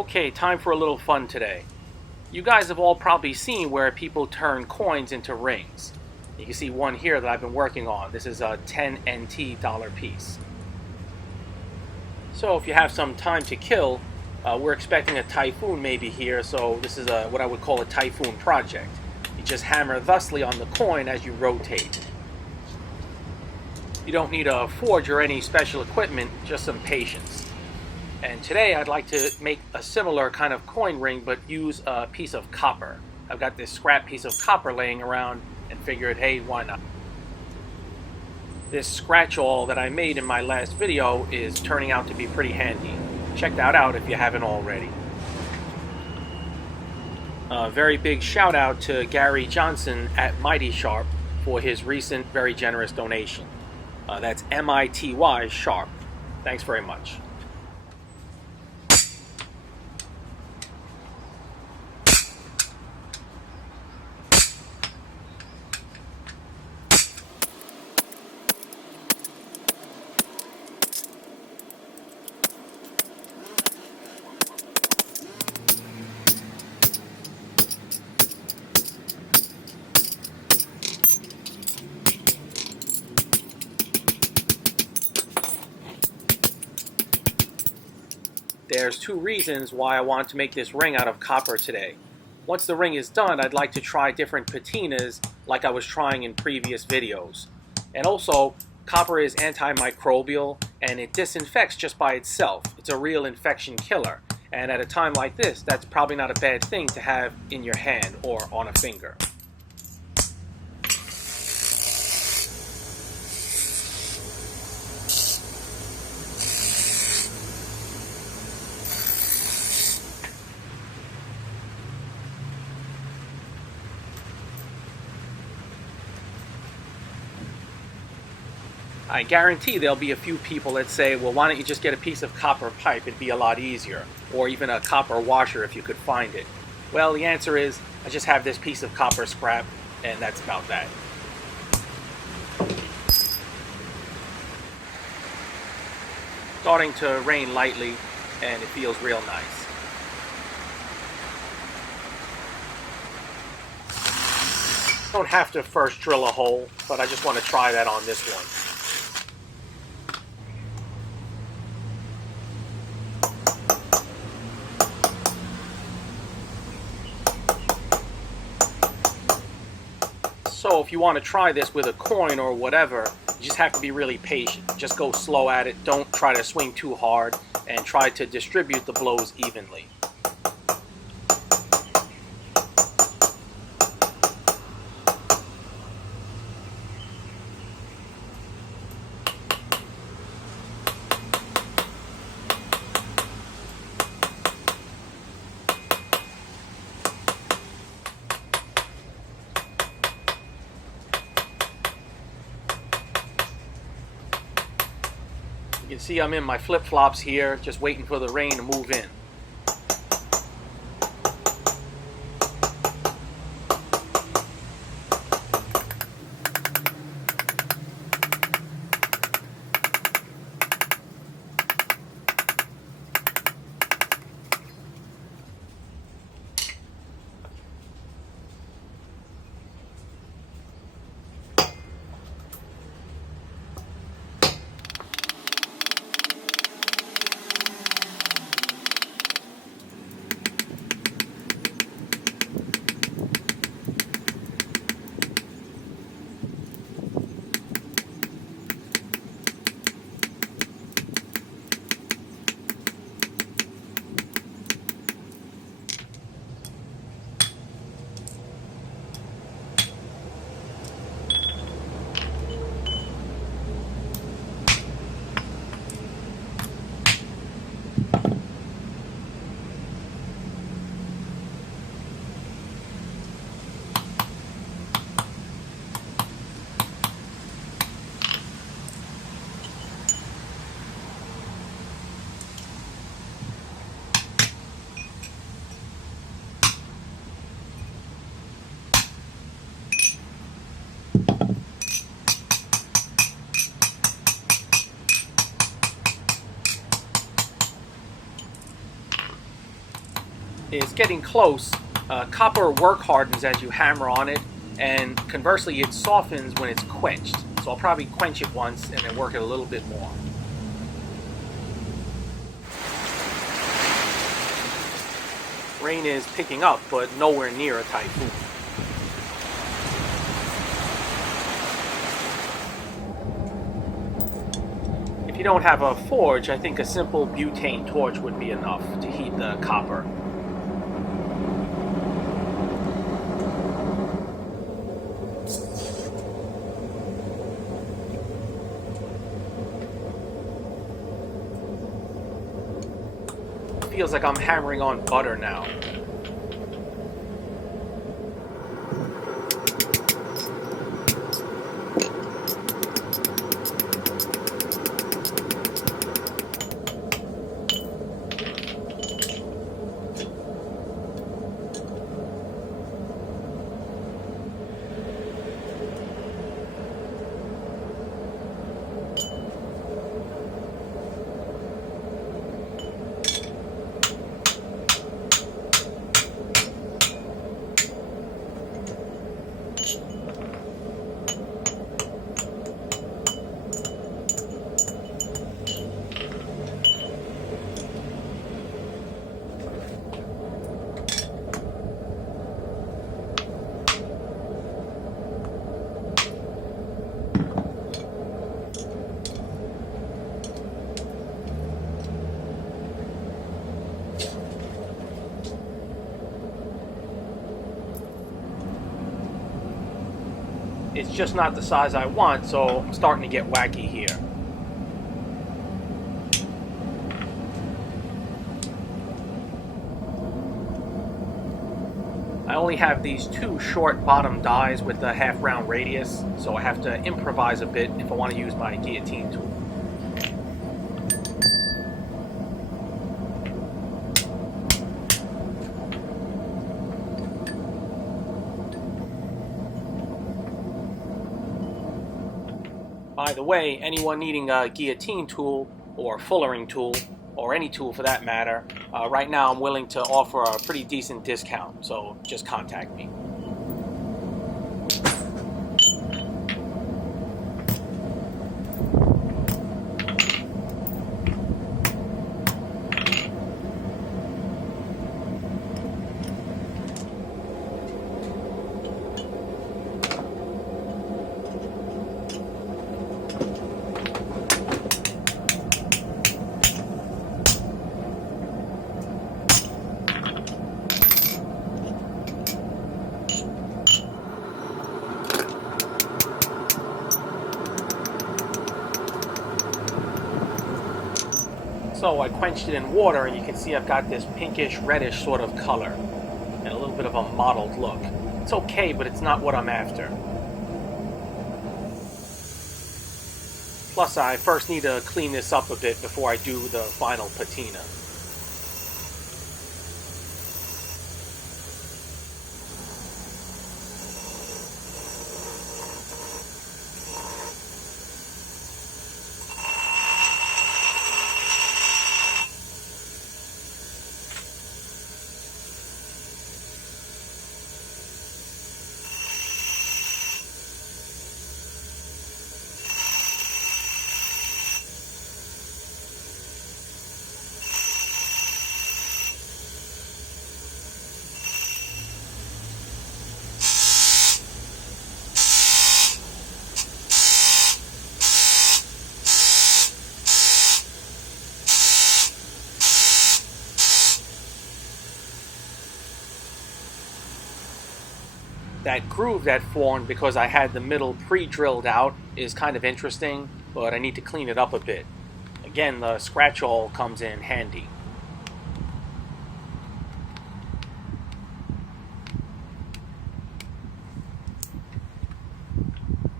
Okay, time for a little fun today. You guys have all probably seen where people turn coins into rings. You can see one here that I've been working on. This is a 10 NT dollar piece. So if you have some time to kill, we're expecting a typhoon maybe here, so this is what I would call a typhoon project. You just hammer thusly on the coin as you rotate. You don't need a forge or any special equipment, just some patience. And today I'd like to make a similar kind of coin ring, but use a piece of copper. I've got this scrap piece of copper laying around and figured, hey, why not? This scratch-all that I made in my last video is turning out to be pretty handy. Check that out if you haven't already. A very big shout out to Gary Johnson at Mighty Sharp for his recent very generous donation. That's MITY Sharp. Thanks very much. There's two reasons why I want to make this ring out of copper today. Once the ring is done, I'd like to try different patinas like I was trying in previous videos. And also, copper is antimicrobial and it disinfects just by itself. It's a real infection killer. And at a time like this, that's probably not a bad thing to have in your hand or on a finger. I guarantee there'll be a few people that say, well, why don't you just get a piece of copper pipe? It'd be a lot easier. Or even a copper washer if you could find it. Well, the answer is, I just have this piece of copper scrap, and that's about that. Starting to rain lightly, and it feels real nice. Don't have to first drill a hole, but I just want to try that on this one. So if you want to try this with a coin or whatever, you just have to be really patient. Just go slow at it, don't try to swing too hard, and try to distribute the blows evenly. You can see I'm in my flip-flops here, just waiting for the rain to move in. is getting close. Copper work hardens as you hammer on it, and conversely it softens when it's quenched. So I'll probably quench it once and then work it a little bit more. Rain is picking up, but nowhere near a typhoon. If you don't have a forge, I think a simple butane torch would be enough to heat the copper. Feels like I'm hammering on butter now. It's just not the size I want, so I'm starting to get wacky here. I only have these two short bottom dies with a half round radius, so I have to improvise a bit if I want to use my guillotine tool. By the way, anyone needing a guillotine tool or fullering tool, or any tool for that matter, right now I'm willing to offer a pretty decent discount, so just contact me. So I quenched it in water, and you can see I've got this pinkish reddish sort of color and a little bit of a mottled look. It's okay, but it's not what I'm after. Plus I first need to clean this up a bit before I do the final patina. That groove that formed because I had the middle pre-drilled out is kind of interesting, but I need to clean it up a bit. Again, the scratch awl comes in handy.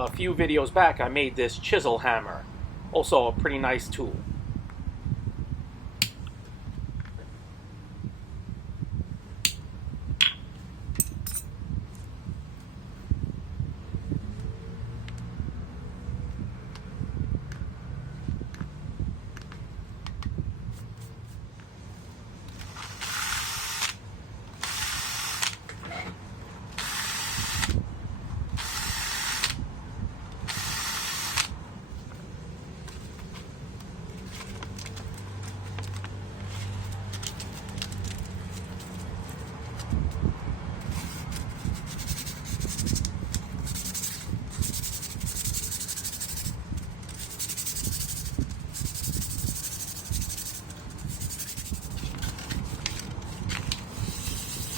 A few videos back I made this chisel hammer, also a pretty nice tool.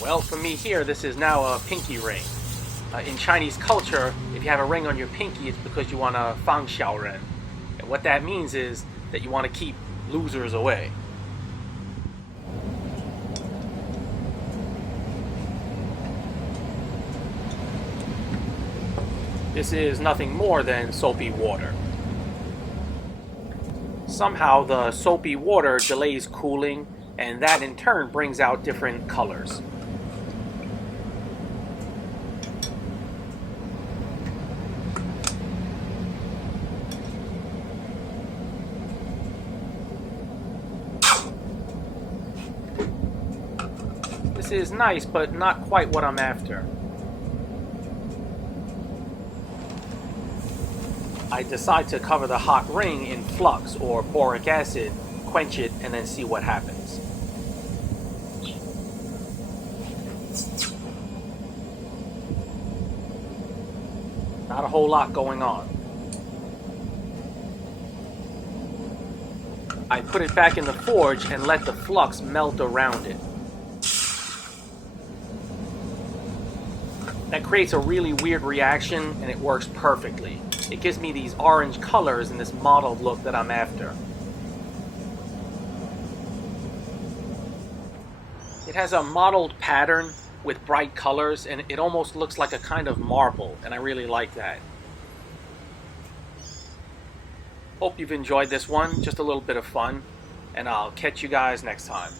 Well, for me here, this is now a pinky ring. In Chinese culture, if you have a ring on your pinky, it's because you want to fang xiao ren. And what that means is that you want to keep losers away. This is nothing more than soapy water. Somehow the soapy water delays cooling, and that in turn brings out different colors. This is nice, but not quite what I'm after. I decide to cover the hot ring in flux or boric acid, quench it, and then see what happens. Not a whole lot going on. I put it back in the forge and let the flux melt around it. That creates a really weird reaction, and it works perfectly. It gives me these orange colors and this mottled look that I'm after. It has a mottled pattern with bright colors, and it almost looks like a kind of marble, and I really like that. Hope you've enjoyed this one, just a little bit of fun, and I'll catch you guys next time.